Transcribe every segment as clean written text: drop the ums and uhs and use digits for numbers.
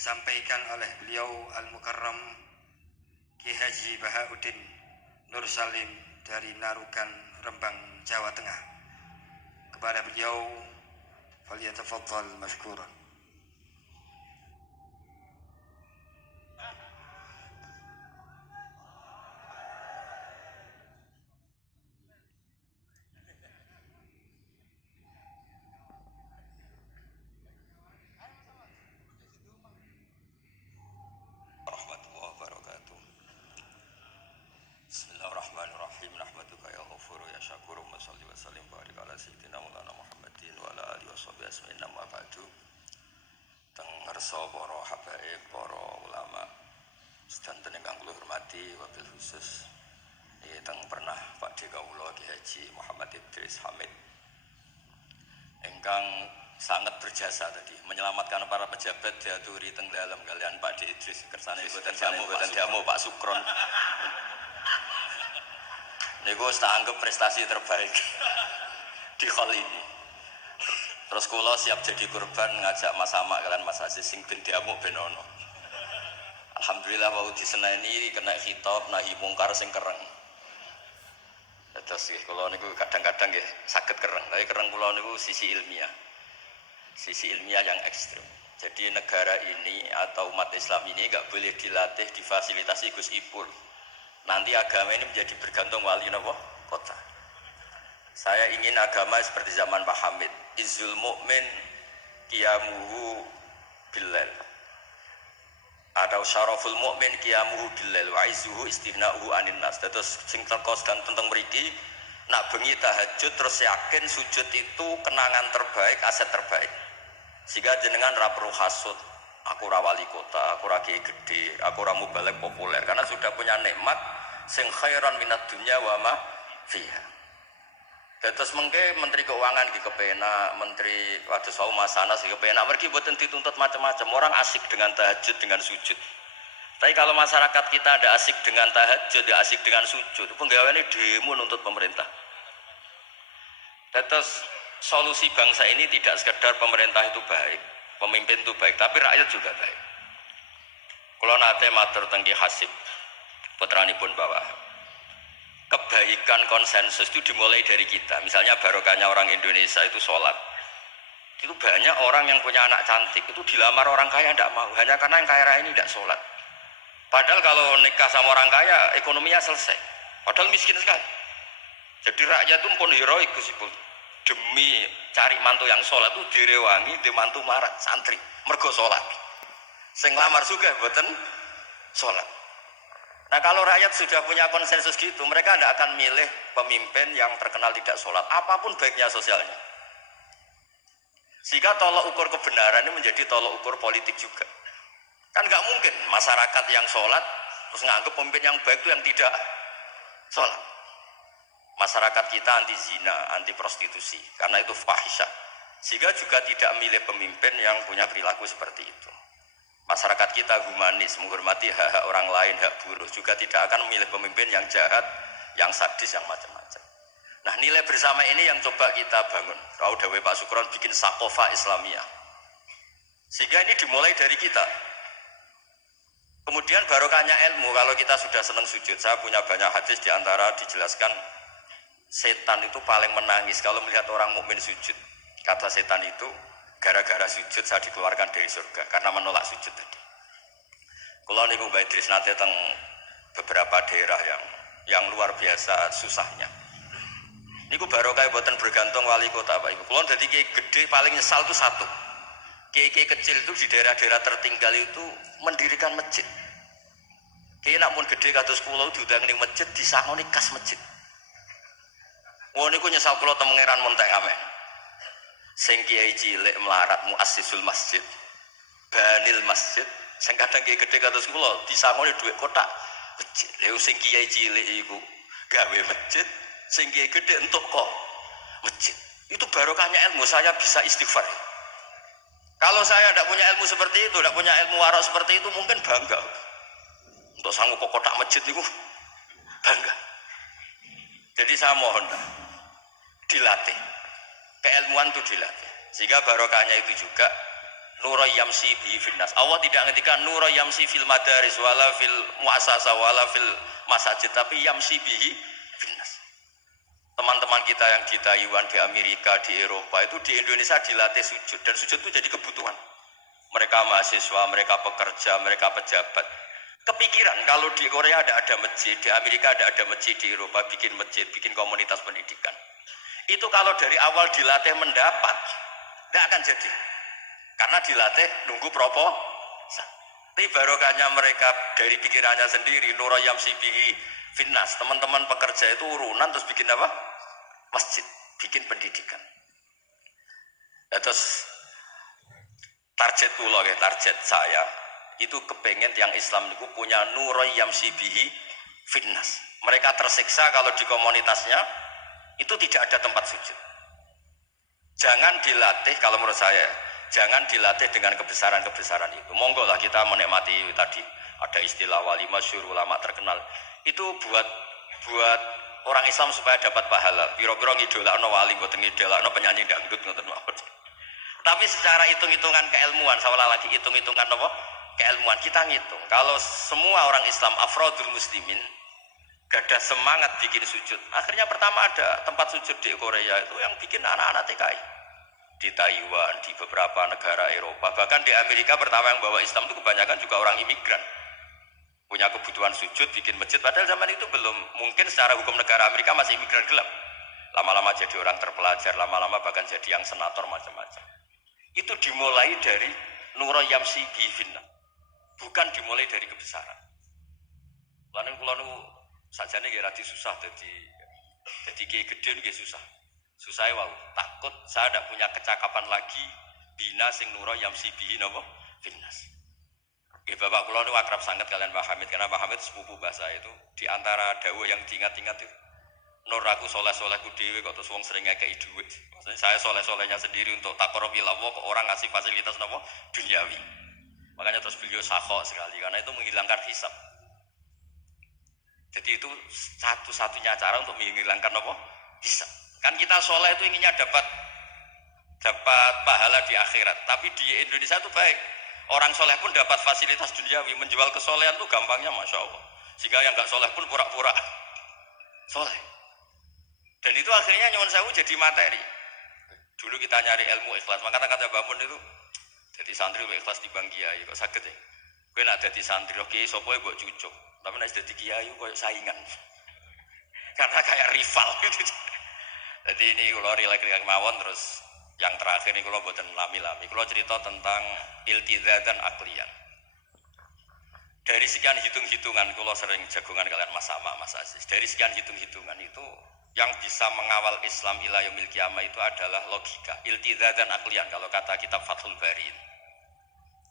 disampaikan oleh beliau Al-Mukarram Ki Haji Bahauddin Nur Salim dari Narukan, Rembang, Jawa Tengah. Kepada beliau, falyatafaddal mashkuran. Bismillahirrahmanirrahim. Nahmaduka ya ghafuru ya syakuru wa salli wa sallim barik ala sayyidina Maulana Muhammadin wa ala alihi washabihi ajmain. Amma ba'du. Teng ngersa para habaib, para ulama sedanten ingkang kula hormati, wabil khusus teng pernah Pakde kawula Ki Haji Muhammad Idris Hamid ingkang sangat berjasa tadi menyelamatkan para pejabat diaturi teng dalem kalian Pakde Idris kersane boten jamu Pak Sukron. Niku tak anggap prestasi terbaik di hal ini. Terus kula siap jadi korban ngajak Mas Amak kalian Mas Aziz sing ben diamuk ben ono. Alhamdulillah wau diseneni kena khitab nahi mungkar sing kereng. Terus kula niku kadang-kadang nggih saged kereng, tapi kereng kula niku sisi ilmiah. Sisi ilmiah yang ekstrem. Jadi negara ini atau umat Islam ini enggak boleh dilatih difasilitasi Gus Ipul. Nanti agama ini menjadi bergantung wali napa kota. Saya ingin agama seperti zaman Pak Hamid. Izzul mu'min qiyamuhu billail. Atau syaraful mu'min qiyamuhu billail wa izzuhu istighna'uhu anin nas. Terus sing tekos dan tentang mriki nak bengi tahajud terus yakin sujud itu kenangan terbaik, aset terbaik. Sehingga jenengan ra perlu hasud. Aku ora wali kota, aku ora kiai gede, aku ora mubalek populer karena sudah punya nikmat sing khairan minat dunya wa ma fiha. Terus mengke menteri keuangan iki kepenak, menteri wados wau masanas iki kepenak, mergi mboten dituntut macam-macam. Orang asik dengan tahajud, dengan sujud. Tapi kalau masyarakat kita ada asik dengan tahajud, ada asik dengan sujud, penggaweane demo nuntut pemerintah. Terus solusi bangsa ini tidak sekedar pemerintah itu baik, pemimpin itu baik, tapi rakyat juga baik. Kalau nate matur teng Ki Hasib putranipun bawah. Kebaikan konsensus itu dimulai dari kita. Misalnya barokahnya orang Indonesia itu sholat. Itu banyak orang yang punya anak cantik itu dilamar orang kaya tidak mau, hanya karena yang kaya raya ini tidak sholat. Padahal kalau nikah sama orang kaya ekonominya selesai. Padahal miskin sekali. Jadi rakyat itu pun heroik Gus Ipul. Demi cari mantu yang sholat itu direwangi di mantu marat santri mergo sholat. Sing lamar juga boten sholat. Nah kalau rakyat sudah punya konsensus gitu, mereka tidak akan milih pemimpin yang terkenal tidak sholat, apapun baiknya sosialnya. Sehingga tolok ukur kebenaran ini menjadi tolok ukur politik juga. Kan nggak mungkin masyarakat yang sholat terus nganggap pemimpin yang baik itu yang tidak sholat. Masyarakat kita anti zina, anti prostitusi, karena itu fahisyah. Sehingga juga tidak milih pemimpin yang punya perilaku seperti itu. Masyarakat kita humanis, menghormati hak-hak orang lain, hak buruh, juga tidak akan memilih pemimpin yang jahat, yang sadis, yang macam-macam. Nah nilai bersama ini yang coba kita bangun. Rau dawe Pak Sukron bikin sakofa Islamiyah. Sehingga ini dimulai dari kita. Kemudian barokahnya ilmu, kalau kita sudah senang sujud, saya punya banyak hadis diantara dijelaskan setan itu paling menangis kalau melihat orang mukmin sujud. Kata setan itu, gara-gara sujud saya dikeluarkan dari surga karena menolak sujud tadi. Kalau niku Mbak Idris nate teng beberapa daerah yang luar biasa susahnya. Niku barokah boten bergantung wali kota Pak Ibu. Kalau jadi kiai gede paling nyesal itu satu. Kiai kecil itu di daerah-daerah tertinggal itu mendirikan masjid. Kiai nak pun gede kados kula diundang ning masjid disangoni kas masjid. Wong niku nyesal kula teng Pangeran Montek amen. Sing kiai cilik melarat muassisul masjid, banil masjid, sing kadang kiai gede kados kula disangoni dhuwit kotak masjid. Lha sing kiai cilik iku gawe masjid, sing kiai gede entuk kok masjid. Itu barokahnya ilmu, saya bisa istighfar. Kalau saya tidak punya ilmu seperti itu, tidak punya ilmu wara seperti itu, mungkin bangga. Untuk sanggup kok kotak masjid itu bangga. Jadi saya mohon dilatih. Keilmuan itu dilatih, sehingga barokahnya itu juga nura yamsi bihi finnas. Allah tidak ngendikan nura yamsi fil madaris wala fil muassasah wala fil masajid, tapi yamsi bihi finnas. Teman-teman kita yang di Taiwan, di Amerika, di Eropa itu di Indonesia dilatih sujud, dan sujud itu jadi kebutuhan. Mereka mahasiswa, mereka pekerja, mereka pejabat. Kepikiran kalau di Korea ada masjid, di Amerika ada masjid, di Eropa bikin masjid, bikin komunitas pendidikan. Itu kalau dari awal dilatih mendapat, tidak akan jadi. Karena dilatih nunggu proposal. Tapi barokahnya mereka dari pikirannya sendiri, nura yamsi bihi finnas. Teman-teman pekerja itu urunan terus bikin apa? Masjid, bikin pendidikan. Terus target kula, target saya itu kepengen yang Islam itu punya nura yamsi bihi finnas. Mereka tersiksa kalau di komunitasnya itu tidak ada tempat sujud. Jangan dilatih, kalau menurut saya, jangan dilatih dengan kebesaran-kebesaran itu. Monggo lah kita menikmati tadi ada istilah wali masyhur, ulama terkenal. Itu buat orang Islam supaya dapat pahala. Biro-biro ngidolakno wali, mboten ngidolakno penyanyi dangdut ngoten mawon. Tapi secara hitung-hitungan keilmuan, saya lagi hitung-hitungan apa? Keilmuan kita ngitung. Kalau semua orang Islam afrodul muslimin gadah semangat bikin sujud. Akhirnya pertama ada tempat sujud di Korea itu yang bikin anak-anak TKI. Di Taiwan, di beberapa negara Eropa, bahkan di Amerika pertama yang bawa Islam itu kebanyakan juga orang imigran. Punya kebutuhan sujud, bikin masjid, padahal zaman itu belum, mungkin secara hukum negara Amerika masih imigran gelap. Lama-lama jadi orang terpelajar, lama-lama bahkan jadi yang senator macam-macam. Itu dimulai dari nura yamsi bihi finnas. Bukan dimulai dari kebesaran. Lalu kalau sajane nggih radi susah jadi kiai gede nggih susah. Susahnya wow, takut saya tidak punya kecakapan lagi bina sing nura yamsi bihi napa finnas. Nggih bapak kula niku akrab sangat kalian Pak Hamid, karena Pak Hamid sepupu bahasa itu di antara dawuh yang diingat-ingat itu nur aku soleh-solehku dhewe kok terus wong sering ngekeki dhuwit. Maksudnya saya soleh-solehnya sendiri untuk taqarrub ila Allah kok orang ngasih fasilitas napa duniawi. Makanya terus beliau sakho sekali karena itu menghilangkan hisab. Jadi itu satu-satunya cara untuk menghilangkan apa? Hisab. Kan kita soleh itu inginnya dapat pahala di akhirat. Tapi di Indonesia itu baik. Orang soleh pun dapat fasilitas duniawi. Menjual kesolehan itu gampangnya Masya Allah. Sehingga yang nggak soleh pun pura-pura soleh. Dan itu akhirnya nyuwun sewu jadi materi. Dulu kita nyari ilmu ikhlas. Makanya kata Mbak Mun itu jadi santri lebih ikhlas dibanding kiai. Kok sakit ya? Gue nak jadi santri oke, sopoe buat cucuk. Tapi nak jadi kiai kok saingan. Karena kayak rival gitu. Jadi ini kalau rileks mawon terus yang terakhir ini kalau buatan lami-lami. Kalau cerita tentang iltizatan aklian. Dari sekian hitung-hitungan, kalau sering jagungan kalian Mas Sama, Mas Aziz. Dari sekian hitung-hitungan itu yang bisa mengawal Islam ila yaumil qiyamah itu adalah logika. Iltizatan aklian kalau kata kitab Fathul Bari.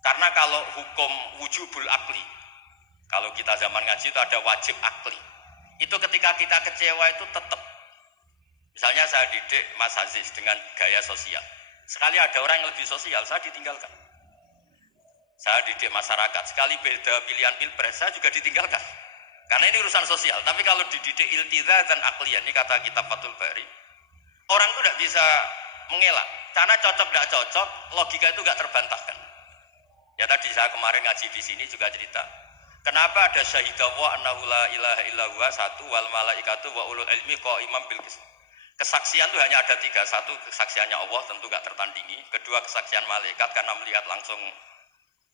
Karena kalau hukum wujubul akli, kalau kita zaman ngaji itu ada wajib akli. Itu ketika kita kecewa itu tetap. Misalnya saya didik Mas Aziz dengan gaya sosial. Sekali ada orang yang lebih sosial, saya ditinggalkan. Saya didik masyarakat, sekali beda pilihan pilpres, saya juga ditinggalkan. Karena ini urusan sosial. Tapi kalau dididik iltizatan akliyah, ini kata kitab Fathul Bari, orang itu tidak bisa mengelak. Karena cocok tidak cocok, logika itu tidak terbantahkan. Ya tadi saya kemarin ngaji di sini juga cerita. Kenapa ada syahidallah annahu la ilaha illa huwa satu wal malaikatu wa ulul ilmi qaiman bil qist. Kesaksian itu hanya ada tiga. Satu, kesaksiannya Allah tentu gak tertandingi. Kedua, kesaksian malaikat karena melihat langsung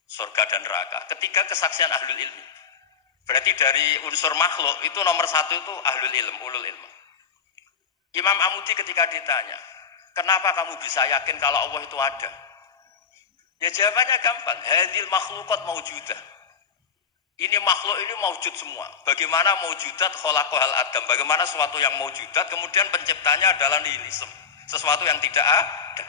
surga dan neraka. Ketiga, kesaksian ahlul ilmi. Berarti dari unsur makhluk itu nomor satu itu ahlul ilm, ulul ilm. Imam Amudi ketika ditanya, kenapa kamu bisa yakin kalau Allah itu ada? Ya jawabannya gampang. Hadil makhlukat maujudah. Ini makhluk ini maujud semua. Bagaimana maujudat khalaqahal adam? Bagaimana sesuatu yang maujudat kemudian penciptanya adalah nihilisme, sesuatu yang tidak ada.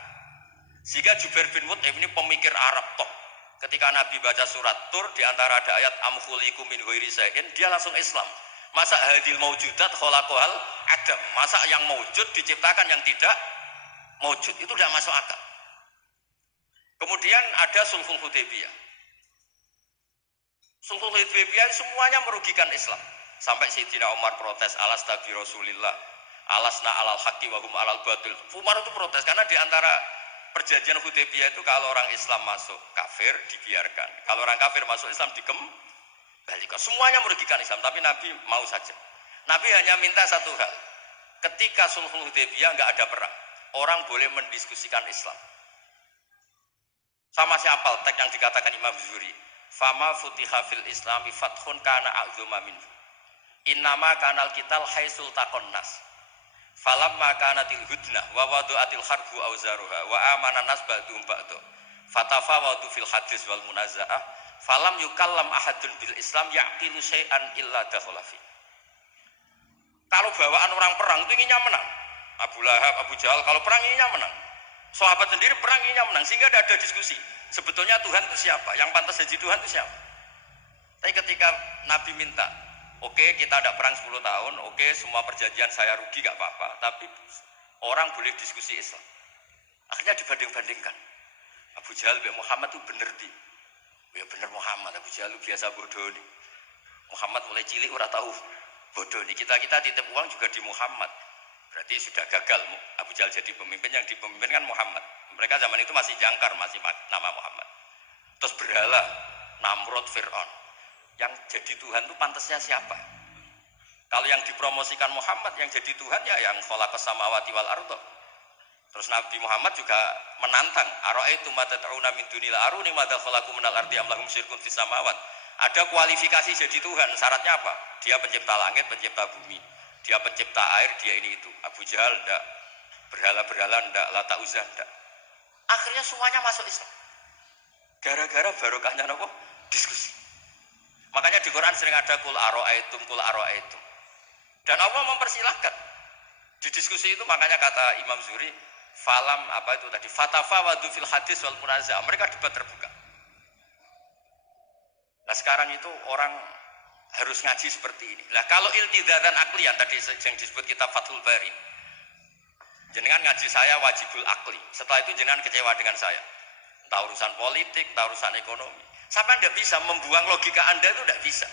Sehingga Jubair bin Mut'im ini pemikir Arab top. Ketika Nabi baca surat Tur di antara ada ayat am khuliqu min ghairi syai'in, dia langsung Islam. Masa hadil maujudat khalaqahal adam? Masa yang maujud diciptakan yang tidak maujud? Itu tidak masuk akal. Kemudian ada Sulhul Hudaybiyah. Sulhul Hudaybiyah semuanya merugikan Islam. Sampai Sayyidina Umar protes, alasta bi Rasulillah, alasna alal haqqi wa hum alal batil. Umar itu protes karena di antara perjanjian Hudaybiyah itu kalau orang Islam masuk kafir dibiarkan, kalau orang kafir masuk Islam dikembalikan. Semuanya merugikan Islam, tapi Nabi mau saja. Nabi hanya minta satu hal, ketika sulhul Hudaybiyah nggak ada perang, orang boleh mendiskusikan Islam. Sama siapa teks yang dikatakan Imam Zuhri, fama futiha fil islami fathun kana a'zuma minhu innama kanal kital haisul takon nas falamma kanatil hudnah wa wadu'atil harbu auzaruha wa amana nas ba'dum ba'du fatafawadu fil hadis wal munaza'ah falam yukallam ahadun bil islam yaqilu syai'an illa dakhala fi. Kalau bawaan orang perang itu inginnya menang, Abu Lahab, Abu Jahal kalau perang inginnya menang, sahabat sendiri perang inginnya menang, sehingga tidak ada diskusi sebetulnya Tuhan itu siapa, yang pantas jadi Tuhan itu siapa. Tapi ketika Nabi minta, oke, kita ada perang 10 tahun, oke, semua perjanjian saya rugi gak apa-apa, tapi orang boleh diskusi Islam. Akhirnya dibanding-bandingkan, Abu Jahal dan Muhammad itu bener di, ya bener Muhammad, Abu Jahal biasa bodoh nih. Muhammad mulai cilik ora tahu bodoh nih, kita titip uang juga di Muhammad, berarti sudah gagal Abu Jahal jadi pemimpin, yang dipemimpinkan Muhammad. Mereka zaman itu masih jangkar, masih nama Muhammad. Terus berhala Namrud, Fir'aun. Yang jadi Tuhan itu pantasnya siapa? Kalau yang dipromosikan Muhammad, yang jadi Tuhan ya yang khalaqas samawati wal ardh. Terus Nabi Muhammad juga menantang, ara'aitum ma tad'una min dunil aruni ma khalaqu minal ardi am lahum syirkun fis samawat. Ada kualifikasi jadi Tuhan, syaratnya apa? Dia pencipta langit, pencipta bumi. Dia pencipta air, dia ini itu. Abu Jahal enggak, berhala-berhala enggak, Lata Uzza enggak. Akhirnya semuanya masuk Islam. Gara-gara barokahnya apa? Diskusi. Makanya di Quran sering ada kul aro'aitum. Dan Allah mempersilahkan. Di diskusi itu makanya kata Imam Zuhri, falam apa itu tadi? Fatafawadu fil hadis wal munaza'ah. Mereka debat terbuka. Nah sekarang itu orang harus ngaji seperti ini. Nah kalau iltidatan aklian tadi yang disebut kitab Fathul Bari, jenengan ngaji saya wajibul akli. Setelah itu jenengan kecewa dengan saya. Entah urusan politik, entah urusan ekonomi. Sampai Anda bisa membuang logika Anda itu tidak bisa.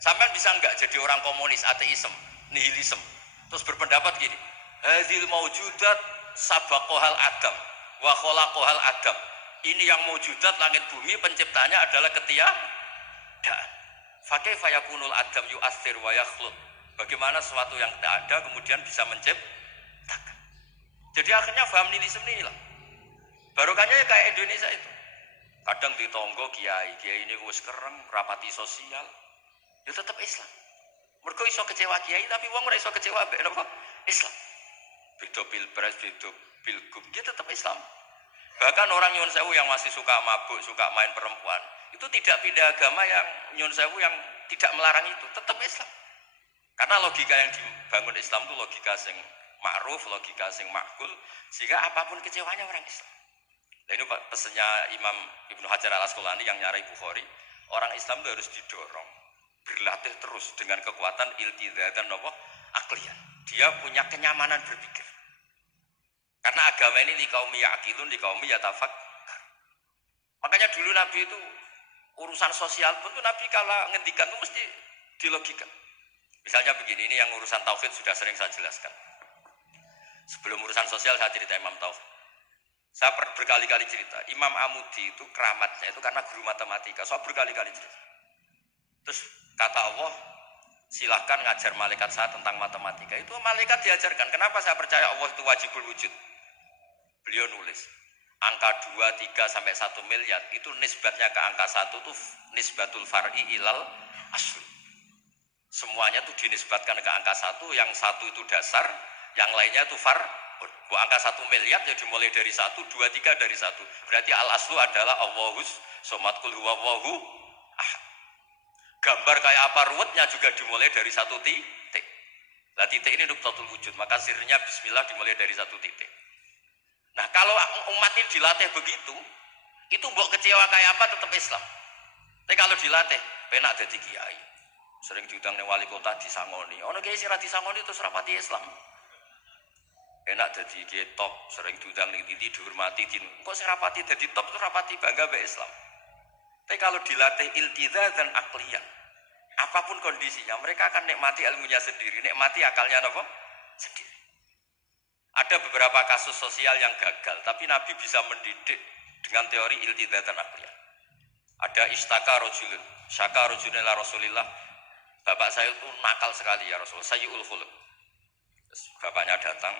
Sampai bisa enggak jadi orang komunis, ateisme, nihilisme. Terus berpendapat gini, hadil maujudat sabaqohal adam, wa khalaqohal adam. Ini yang maujudat langit bumi penciptanya adalah ketiadaan. Fakaifa yakunul adam yu'athir wa yakhluq. Bagaimana sesuatu yang tidak ada kemudian bisa menciptakan. Jadi akhirnya paham nihilisme ini hilang. Barokahnya kayak Indonesia itu. Kadang di tonggo kiai ini wis kereng, rapati sosial, ya tetap Islam. Mergo iso kecewa kiai tapi wong ora iso kecewa mbek napa? Islam. Beda pilpres, beda pilgub, dia tetap Islam. Bahkan orang nyuwun sewu yang masih suka mabuk, suka main perempuan, itu tidak pindah agama yang nyuwun sewu yang tidak melarang itu, tetap Islam. Karena logika yang dibangun Islam itu logika sing ma'ruf, logika sing makul, sehingga apapun kecewanya orang Islam. Nah ini pesannya Imam Ibnu Hajar al-Asqalani yang nyarai Bukhari, orang Islam itu harus didorong, berlatih terus dengan kekuatan iltizatan aklian. Dia punya kenyamanan berpikir. Karena agama ini likaumi ya'qilun, likaumi yatafakkar. Makanya dulu Nabi itu urusan sosial pun tuh Nabi kalau ngendikan itu mesti dilogikan. Misalnya begini, ini yang urusan tauhid sudah sering saya jelaskan. Sebelum urusan sosial saya cerita Imam Tauhid. Saya berkali-kali cerita, Imam Amudi itu keramatnya itu karena guru matematika. Saya berkali-kali cerita. Terus kata Allah, silahkan ngajar malaikat saya tentang matematika. Itu malaikat diajarkan. Kenapa saya percaya Allah itu wajibul wujud? Beliau nulis, angka 2, 3 sampai 1 miliar itu nisbatnya ke angka 1 itu nisbatul far'i ilal asli. Semuanya itu dinisbatkan ke angka 1, yang 1 itu dasar, yang lainnya itu far. Bu angka 1 miliar ya dimulai dari 1, 2, 3 dari 1. Berarti al aslu adalah Allahus somad kul huwallahu ahad. Gambar kayak apa ruwetnya juga dimulai dari 1 titik. Nah titik ini nuqtatul wujud, maka sirnya bismillah dimulai dari 1 titik. Nah kalau umat ini dilatih begitu, itu mbok kecewa kayak apa tetap Islam. Tapi kalau dilatih, penak jadi kiai. Sering diundang wali kota disangoni. Ono kiai sing ra disangoni terus rapati Islam. Enak jadi kiai top, sering diundang ning ndi dihormati din. Kok sing rapati dadi top terus rapati bangga mbek Islam. Tapi kalau dilatih iltizatan akliyah, apapun kondisinya, mereka akan nikmati ilmunya sendiri, nikmati akalnya apa? Sendiri. Ada beberapa kasus sosial yang gagal, tapi Nabi bisa mendidik dengan teori iltidatan akliyah. Ada istaka rojulun, syaka rojulun ila Rasulillah. Bapak saya itu nakal sekali ya Rasul, sayyul khuluq. Terus bapaknya datang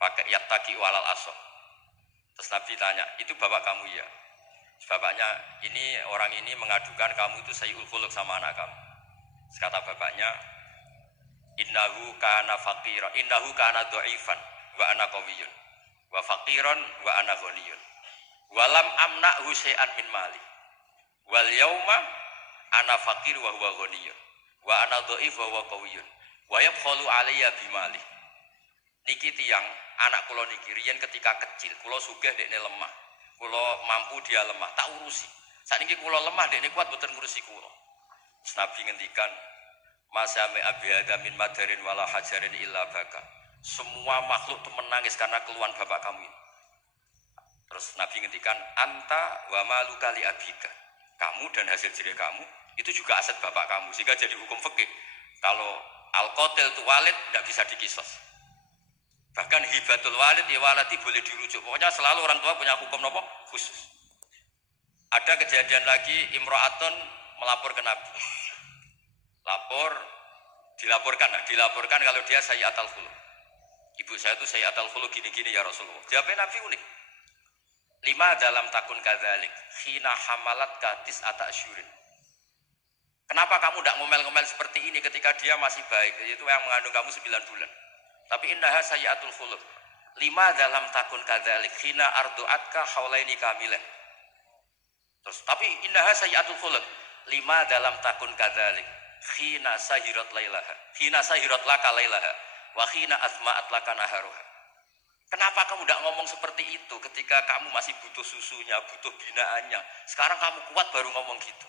pakai yattaqi walal aso. Terus Nabi tanya, itu bapak kamu ya? Terus bapaknya, ini orang ini mengadukan kamu itu sayyul khuluq sama anak kamu. Terus kata bapaknya, innahu kana faqiran, innahu kana dhaifan wa ana qawiyyun. Wa faqiran wa ana ghaniyun. Walam amna'hu syai'an min mali. Wal yauma ana faqir wa huwa ghaniyun. Wa ana dhaif wa huwa qawiyyun. Wa yabkhalu alayya bimali. Niki tiyang anak kula niki riyen ketika kecil kula sugih dekne lemah. Kula mampu dia lemah, tak urusi. Sakniki kula lemah dekne kuat boten ngurusi kula. Nabi ngendikan masami abiyada min madarin wala hajarin illa baka. Semua makhluk itu menangis karena keluhan bapak kamu ini. Terus Nabi ngendikan anta wa maluka li abika. Kamu dan hasil jerih kamu itu juga aset bapak kamu. Sehingga jadi hukum fikih. Kalau al-qatil itu walid tidak bisa dikisos. Bahkan hibatul walid ya waladi boleh dirujuk. Pokoknya selalu orang tua punya hukum nopo khusus. Ada kejadian lagi imro'atun melapor ke Nabi. Dilaporkan kalau dia sayyi'atul khuluq. Ibu saya itu sayyi'atul khuluq gini-gini ya Rasulullah. Jawabnya Nabi unik. 5 dalam takun kadzalik khina hamalat katis ata asyurin. Kenapa kamu tidak ngomel-ngomel seperti ini ketika dia masih baik, yaitu yang mengandung kamu 9 bulan. Tapi innaha sayyi'atul khuluq. 5 dalam takun kadzalik khina ardu'atka haulaini kamilan. Terus tapi innaha sayyi'atul khuluq. 5 dalam takun kadzalik khina sahirat lailaha. Khina sahirat laka lailaha wa khina asma'at laka naharuha. Kenapa kamu tidak ngomong seperti itu ketika kamu masih butuh susunya, butuh binaannya? Sekarang kamu kuat baru ngomong gitu.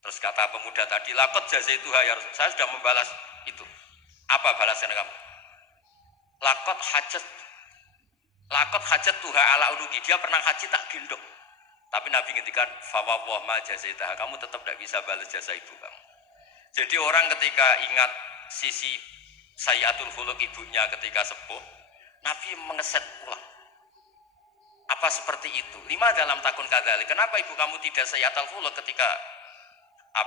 Terus kata pemuda tadi, laqad jazaituha ya Rasul. Saya sudah membalas itu. Apa balasan kamu? Laqad hajat tuha ala unuki. Dia pernah haji tak gendong. Tapi Nabi ngendikan, fa wallah ma jazaitaha. Kamu tetap tidak bisa balas jasa ibu kamu. Jadi orang ketika ingat sisi sayyi'atul khuluq ibunya ketika sepuh, Nabi mengeset ulang. Apa seperti itu? 5 dalam takun kadzalik. Kenapa ibu kamu tidak sayyi'atul khuluq ketika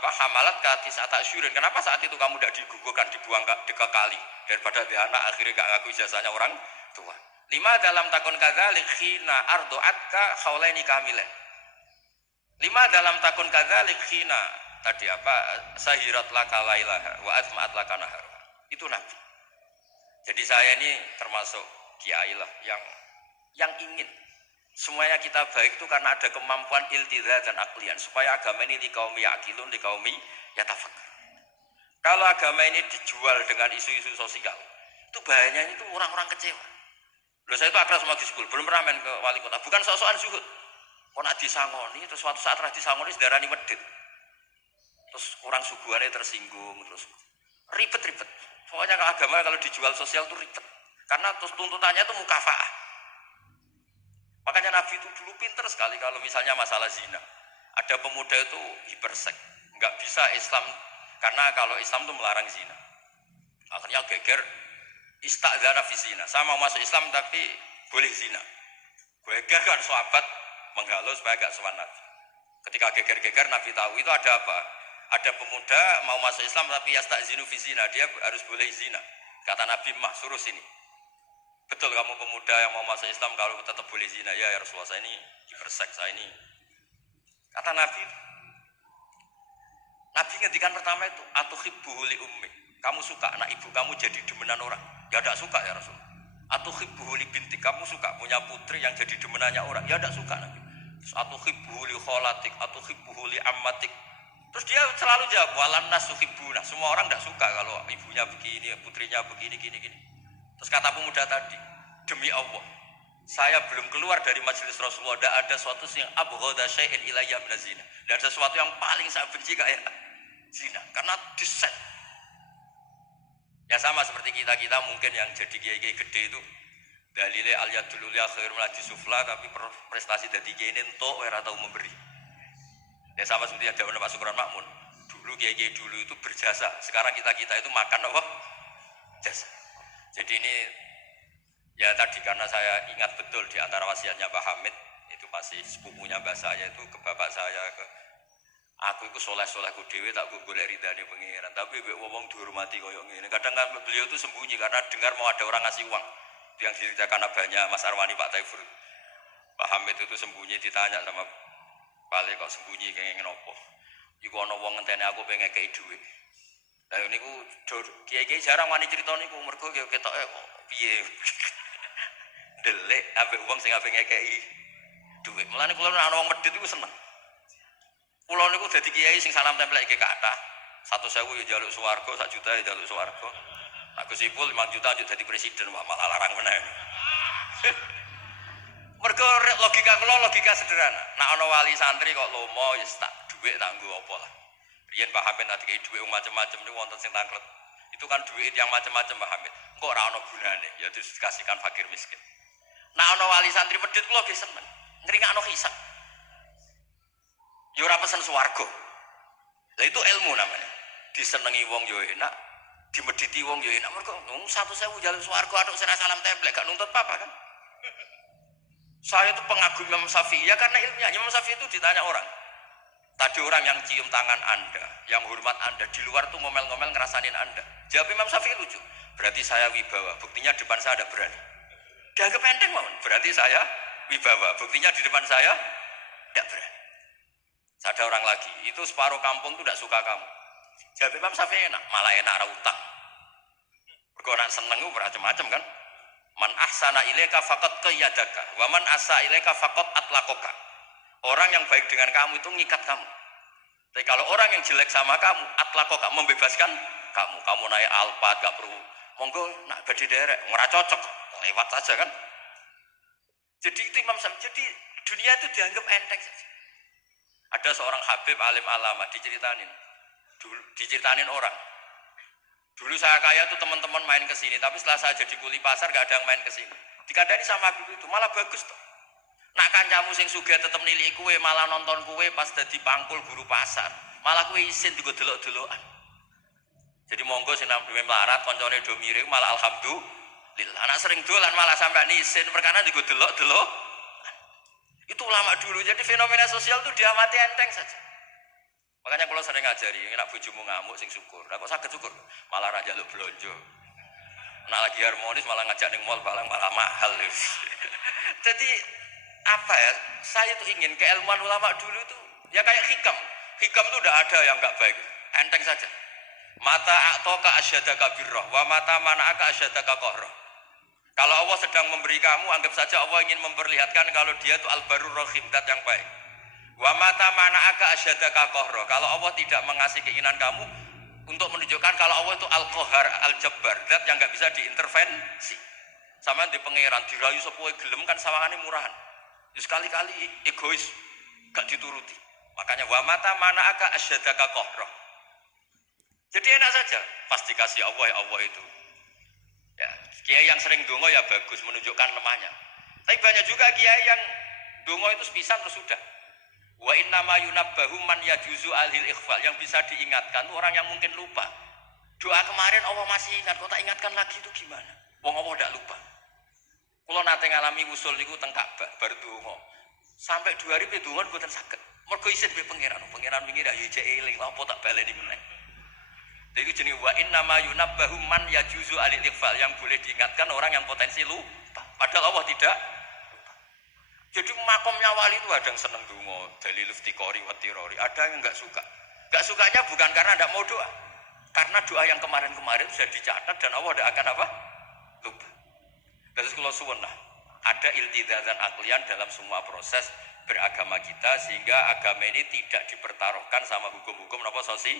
hamalat katis ata asyurin? Kenapa saat itu kamu tidak digugurkan, dibuang ke kali daripada dia anak akhirnya gak ngaku ijazahnya orang tua? 5 dalam takun kadzalik khina ardu'atka haulaini kamilan. 5 dalam takun kadzalik khina tadi sahirat laka lailaha wa asma'at laka naharuha. Itu Nabi. Jadi saya ini termasuk kiai lah yang ingin semuanya kita baik itu karena ada kemampuan iltizam dan aklian supaya agama ini liqaumi yaqilun liqaumi yatafakkar. Kalau agama ini dijual dengan isu-isu sosial, itu bahayanya itu orang-orang kecewa. Loh, saya itu akrab sama Gus Gul, belum pernah main ke wali kota, bukan sok-sokan zuhud. Kok nak disangoni, terus suatu saat ras disangoni sedarani medit. Terus orang suguhannya tersinggung, terus ribet-ribet. Pokoknya agama kalau dijual sosial itu ribet. Karena terus tuntutannya itu mukafaah. Makanya Nabi itu dulu pinter sekali kalau misalnya masalah zina. Ada pemuda itu hipersek. Nggak bisa Islam, karena kalau Islam itu melarang zina. Akhirnya geger, istadzana fi zina. Saya mau masuk Islam tapi boleh zina. Geger kan sahabat menghalau supaya gak sowan Nabi. Ketika geger-geger Nabi tahu itu ada apa? Ada pemuda mau masuk Islam tapi yastazinu fi zina, dia harus boleh zina. Kata Nabi, mah suruh sini. Betul kamu pemuda yang mau masuk Islam kalau tetap boleh zina? Ya Rasulullah, saya ini dipersek, saya ini. Kata Nabi, Nabi ngendikan pertama itu, atuhibbuhu li ummi. Kamu suka anak ibu kamu jadi demenan orang? Ya tidak suka ya Rasul. Atuhibbuhu li bintik. Kamu suka punya putri yang jadi demenannya orang? Ya tidak suka Nabi. Terus atuhibbuhu li kholatik, atuhibbuhu li ammatik. Terus dia selalu jawab, walan nasuhibbuna. Semua orang tidak suka kalau ibunya begini, putrinya begini, gini. Terus kata pemuda tadi, demi Allah, saya belum keluar dari majelis Rasulullah, tidak ada sesuatu yang abghadha syai'in ilayya min zina. Tidak ada sesuatu yang paling saya benci kayak zina, karena diset. Ya sama seperti kita mungkin yang jadi kiai-kiai gede itu, dalile al-yadul ulya khairul minal sufla, tapi prestasi dari kiai ini entuk ora tahu memberi. Ya sama seperti yang dawuh Pak Sukron Makmun. Dulu kiai-kiai dulu itu berjasa, sekarang kita itu makan apa? Jasa. Jadi ini Ya tadi karena saya ingat betul di antara wasiatnya Pak Hamid itu masih sepupunya mbah saya itu ke bapak saya ke aku itu soleh-solehku dhewe tak golek ridane pengiran tapi mbek wong dihormati koyo ngene. Kadang kan beliau itu sembunyi karena dengar mau ada orang ngasih uang. Itu yang diceritakan abahnya Mas Arwani Pak Taifur. Pak Hamid itu sembunyi ditanya sama Pale kok sembunyi kenging nopo. Iku ana wong ngenteni aku pengen ngekeki dhuwit. Lah niku kiai-kiai jarang wani crita niku mergo ketoke kok piye. Delek ambek wong sing ape ngekeki dhuwit. Mulane kula nek ana wong medhit iku seneng. Kula niku dadi kiai sing salam tempel iki kathah. 100.000 ya njaluk swarga, 1 juta ya njaluk swarga. Aku sipul 5 juta yo dadi presiden malah larang meneh. Mergo logika kula logika sederhana. Nek ana wali santri kok lomo ya tak dhuwit tak nggo apa lah. Riyen Pak Hamid tadi kei dhuwit macam-macam niku wonten sing tanglet. Itu kan dhuwit yang macam-macam Pak Hamid. Engko ora ana gunane ya dikasihkan fakir miskin. Nek ana wali santri medhit kula ge seneng. Ngringakno hisab. Ya ora pesen swarga. Lah itu ilmu namanya. Disenengi wong yo enak, dimedhiti wong yo enak. Mergo 100.000 njaluk swarga atuk sira salam templek gak nuntut apa kan? Saya itu pengagum Imam Syafi'i ya karena ilmunya. Imam Syafi'i itu ditanya orang. Tadi orang yang cium tangan Anda, yang hormat Anda, di luar tuh ngomel-ngomel ngerasanin Anda. Jawab Imam Syafi'i lucu. Berarti saya wibawa, buktinya depan saya ada berani. Dianggap enteng mohon. Berarti saya wibawa, buktinya di depan saya tidak berani. Ada orang lagi, itu separuh kampung tuh tidak suka kamu. Jawab Imam Syafi'i enak, malah enak arah utang. Berkorak seneng itu macam-macam kan. Man ahsana ilaika faqad qayyadaka wa man asa ilaika faqad atlaqaka. Orang yang baik dengan kamu itu ngikat kamu. Tapi kalau orang yang jelek sama kamu, atlaqaka membebaskan kamu. Kamu naik Alphard gak perlu monggo nak badhe derek, ora cocok, lewat saja kan. Jadi itu Imam Syafi'i. Jadi dunia itu dianggap enteng saja. Ada seorang habib alim alama diceritain orang. Dulu saya kaya tuh teman-teman main ke sini, tapi setelah saya jadi kuli pasar gak ada yang main ke sini. Dikandani sama habib itu malah bagus tuh. Nak kancamu sing sugih tetep nilai kue, malah nonton kue pas dadi pangkul guru pasar. Malah kue isin digo delok-delokan. Jadi monggo sing nang melarat koncone do mirip malah alhamdulillah. Anak sering dolan malah sampai isin perkara digo delok-delok. Itu ulama dulu. Jadi fenomena sosial itu diamati enteng saja. Makanya kalau sering ngajari, nak bojomu ngamuk sing syukur. Lah kok saged syukur? Malah ra njaluk blonjo. Nak lagi harmonis malah ngajak ning mall malah mahal. Jadi apa ya? Saya tuh ingin keilmuan ulama dulu itu ya kayak hikam. Hikam itu udah ada yang enggak baik. Enteng saja. Mata a'taka asyadaka birrah wa mata mana'aka asyadaka qahrah. Kalau Allah sedang memberi kamu, anggap saja Allah ingin memperlihatkan kalau dia itu al-barur rahim, zat yang baik. Wa mata mana'aka asyadaka qahrah. Kalau Allah tidak mengasih keinginan kamu untuk menunjukkan kalau Allah itu al-qahar, al-jabbar, zat yang enggak bisa diintervensi. Sama di pangeran dirayu sepuhe gelem kan sawangane murahan. Sekali-kali egois, gak dituruti. Makanya wa mata mana'aka asyadaka qahrah. Jadi enak saja, pasti kasih Allah ya Allah itu. Ya, kiai yang sering dongo ya bagus menunjukkan lemahnya. Tapi banyak juga kiai yang dongo itu sepisan terus sudah. Wa inna ma yunabbahu man yajuzu alhil ikhfal, yang bisa diingatkan orang yang mungkin lupa. Doa kemarin Allah masih ingat, kok tak ingatkan lagi itu gimana? Wong Allah tidak lupa. Kalau nate ngalami usul niku teng Ka'bah bar dongo. Sampai 2 hari pe dongo mboten saged. Mergo isin be pangeran wingi ra yo jek eling apa tak baleni meneh. Jadi jenis wa inna ma yunabbahu man yajuzu alil ikhfal, yang boleh diingatkan orang yang potensi lupa. Padahal Allah tidak lupa. Jadi makomnya wali itu ada yang seneng dongo, dalil iftiqori wa tirori, ada yang enggak suka. Enggak sukanya bukan karena enggak mau doa. Karena doa yang kemarin-kemarin sudah dicatat dan Allah tidak akan apa? Lupa. Terus kalau suwun lah, ada iltizazan aklian dalam semua proses beragama kita sehingga agama ini tidak dipertaruhkan sama hukum-hukum apa sosial.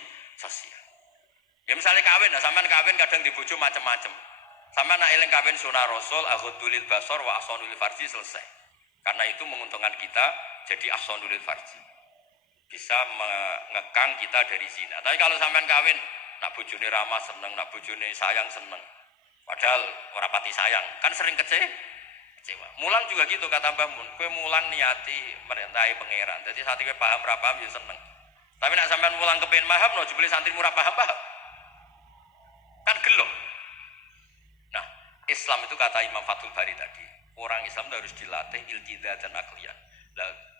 Ya misalnya kawin, nah sampean kawin kadang dibujuk macam-macam. Sampean nak eling kawin sunah Rasul, aghudulil basor wa ahsanul farji selesai. Karena itu menguntungkan kita jadi ahsanul farji. Bisa mengekang kita dari zina. Tapi kalau sampean kawin, nak bojone ramah seneng, nak bojone sayang seneng. Padahal ora pati sayang, kan sering kecewa. Mulang juga gitu kata Mbah Mun, kowe mulang niati merintahi pangeran. Jadi saat kowe paham ra paham ya seneng. Tapi nak sampean mulang kepengin paham no jebule santri murah paham-paham. Kan gelo. Nah, Islam itu kan kata Imam Fathul Bari tadi, orang Islam itu harus dilatih iltidah dan aklian.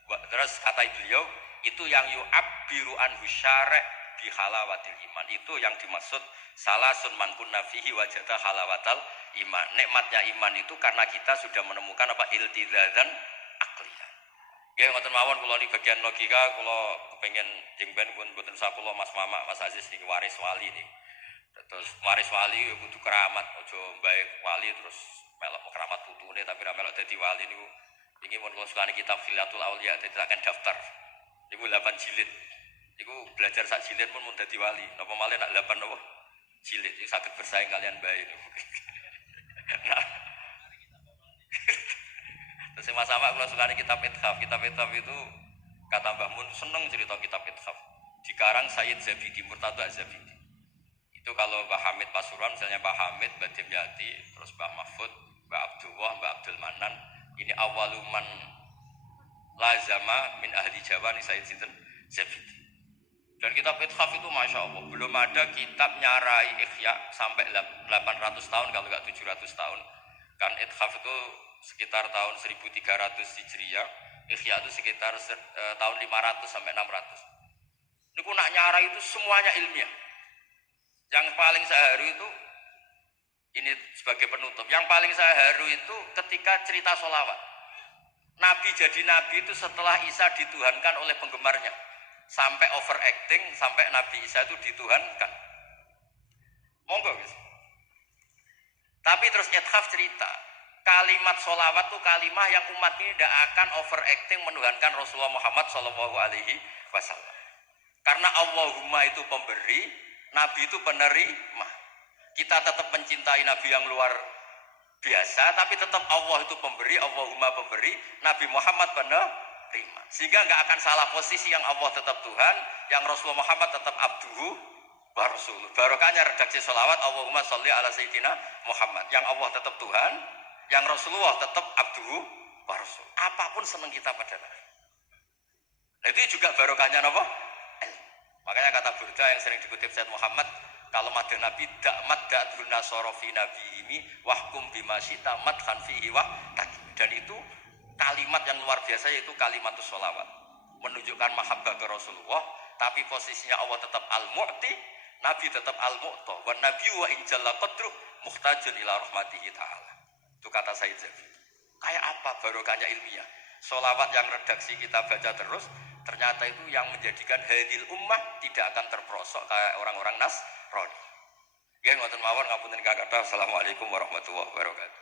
Terus kata beliau, itu yang yu'abbiru anhu syara' bi halawatil iman. Itu yang dimaksud salasun man kunna fihi wajada halawatal iman. Nikmatnya iman itu karena kita sudah menemukan apa iltidah dan aklian. Ya ngoten mawon kula ni bagian logika kula kepengin jengben pun mboten sakula Mas Mama, Mas Aziz niki waris wali nih. Terus waris wali kudu keramat, aja mbae wali terus melok keramat putune tapi ra melok dadi wali niku. Iki mun kula sukani kitab Khilatul Auliya dadi akan daftar. Niku 8 jilid. Niku belajar sak jilid pun mun dadi wali. Napa malih nak 8 napa? Jilid iki saged bersaing kalian mbae niku. Nah. Terus sama-sama kula sukani kitab Ithaf. Kitab Ithaf itu kata Mbah Mun seneng cerita kitab Ithaf. Dikarang Sayyid Zabidi Murtada Zabidi. Itu kalau Mbah Hamid Pasuruan misalnya Mbah Hamid, Mbah Dimyati, terus Mbah Mahfud, Mbah Abdullah, Mbah Abdul Manan, ini awaluman lazama min ahli Jawa nih Sayyid Sinten Zabidi. Dan kitab Ithaf itu Masya Allah belum ada kitab nyarai Ikhya sampai 800 tahun kalau nggak 700 tahun. Kan Ithaf itu sekitar tahun 1300 Hijriah, Ikhya itu sekitar tahun 500 sampai 600. Niku nak nyarai itu semuanya ilmiah. Yang paling saya haru itu ini sebagai penutup. Yang paling saya haru itu ketika cerita sholawat. Nabi jadi nabi itu setelah Isa dituhankan oleh penggemarnya. Sampai overacting, sampai Nabi Isa itu dituhankan. Monggo guys. Tapi terus Ithaf cerita, kalimat sholawat itu kalimat yang umat ini tidak akan overacting menuhankan Rasulullah Muhammad SAW. Karena Allahumma itu pemberi, Nabi itu penerima. Kita tetap mencintai Nabi yang luar biasa, tapi tetap Allah itu pemberi, Allahumma pemberi, Nabi Muhammad penerima. Sehingga nggak akan salah posisi, yang Allah tetap Tuhan, yang Rasulullah Muhammad tetap abduhu wa rasuluh. Barokahnya redaksi sholawat Allahumma sholli ala sayyidina Muhammad. Yang Allah tetap Tuhan, yang Rasulullah tetap abduhu wa rasul. Apapun senang kita pada Nabi. Nah, itu juga barokahnya apa? Makanya kata Burda yang sering dikutip Sayyid Muhammad, kalau madha Nabi dakmat da'dun nasara fi nabiyimi wahkum bima syi'ta madhan fihi wa takim. Dan itu kalimat yang luar biasa, yaitu kalimatus sholawat, menunjukkan mahabbah ke Rasulullah, tapi posisinya Allah tetap al-mu'ti, Nabi tetap al-mu'ta, wa nabiyyu wa in jalla qadruh muhtajun ila rahmatihi ta'ala. Itu kata Sayyid Zafi. Kayak apa barokahnya ilmiah? Sholawat yang redaksi kita baca terus, ternyata itu yang menjadikan hadil ummah tidak akan terperosok kayak orang-orang Nasrani. Ya ngoten mawon ngapunten kakak. Assalamualaikum warahmatullahi wabarakatuh.